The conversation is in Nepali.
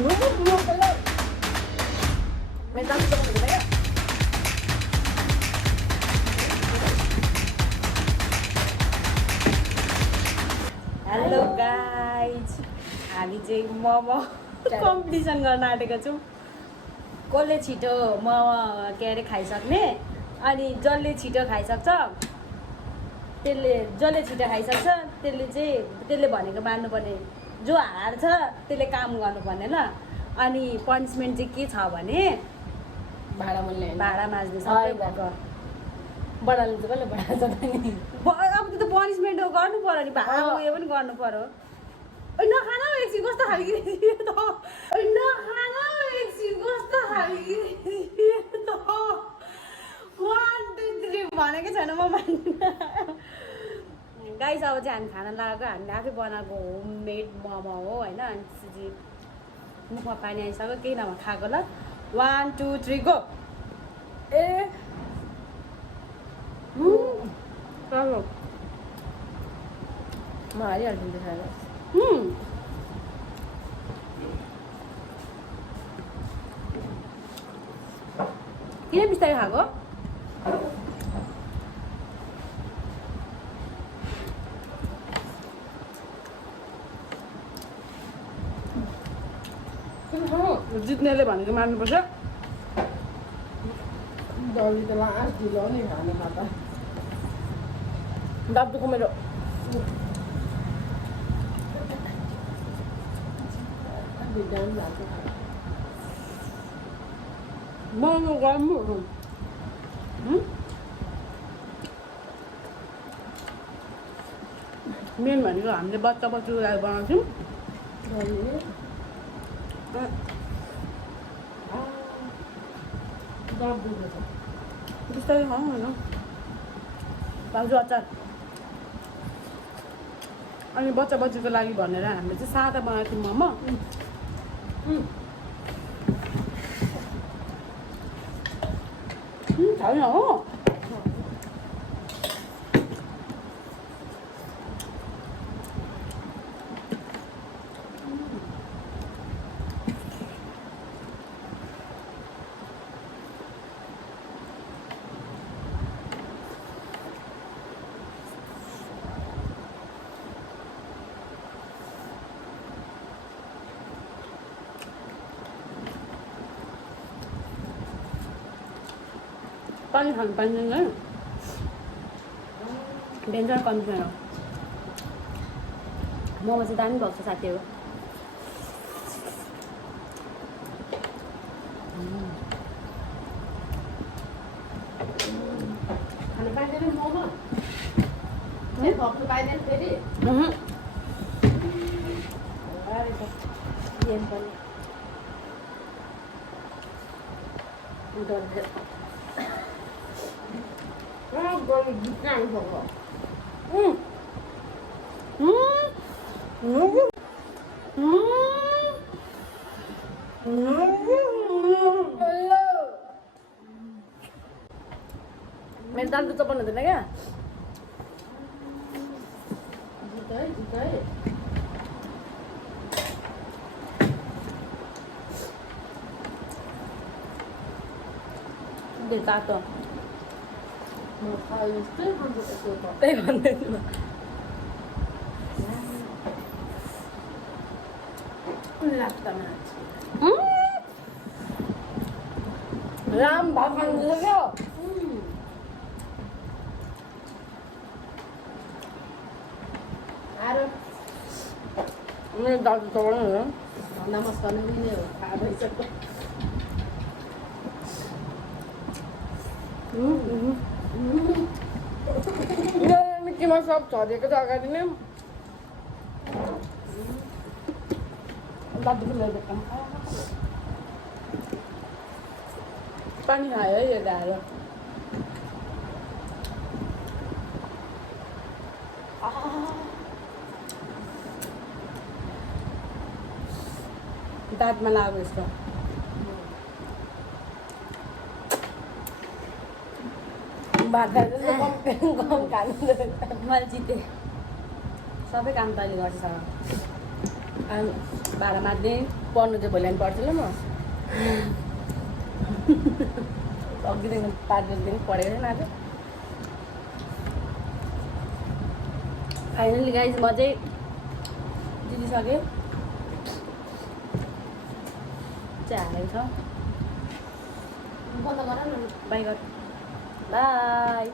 हेलो गाइज, हामी चाहिँ मोमो कम्पिटिसन गर्न आँटेको छौँ। कसले छिटो मोमो के अरे खाइसक्ने, अनि जसले छिटो खाइसक्छ जसले छिटो खाइसक्छ त्यसले भनेको मान्नुपर्ने। जो हार्छ त्यसले काम गर्नुपर्ने ल। अनि पनिसमेन्ट चाहिँ के छ भने भाडा माझ्ने सबै भएको बडाल्नु चाहिँ कसले बडाल्छ नि? अब त्यो त पनिसमेन्ट गर्नु पर्यो नि, भाडा उयो पनि गर्नु पर्यो। नखान एकछिन कस्तो खालको नखान एकछिन कस्तो खालको 1 2 3 भनेकै छैन म मान्दिनँ। गाइस अब चाहिँ हामी खाना लगाएको, हामीले आफै बनाएको होममेड मोमो हो होइन। अनि त्यसपछि मुखमा पानी आइसक्यो, केही नभए खाएको ल। 1 2 3 गो। ए म हालिहाल्छु नि खाएर। किन बिस्तारै खाएको? जित्नेले भनेको मान्नुपर्छ। दही त लास्ट ढिलो नि खानु खाँदा दाजुको मेरो मोमो गर्नु मेन भनेको हामीले बच्चा बच्चीको लागि बनाउँछौँ। बिस्तारै खाउँ होइन भाउजू अचार। अनि बच्चा बच्चीको लागि भनेर हामीले चाहिँ सादा बनाएको थियौँ मोमो। छैन हो पानी खानु पाइँदैन है, डेन्जर कन्डिसन हो। मोमो चाहिँ दामी भएको छ साथीहरू। खानु पाइँदैन मोमो? भक्नु पाइँदैन फेरि? गेम पनि मेरो दाल चप्पल हुँदैन क्या। तातो त्यही भन्दैछु राम भात खानु सक्यो। मेरो दाजु चलाउनु हो नमस्कार नै हो थाहा भइसक्यो। मिक्कीमा सब छरिएको छ अगाडि नै। दाजुको ल्याइदिएको पानी खायो है यो गाह्रो। दाँतमा लाग्यो यस्तो। भात खाएर कम खानु मैले जितेँ, सबै काम तैँले गर्छ। 12 मार्ने पढ्नु चाहिँ भोलि पढ्छु ल म अघिदेखि 5 बजीदेखि पढेको छैन आज फाइनली गाइज म चाहिँ जितिसकेँ चाहिँ हालेको छ बन्द गर न बाई गर बाई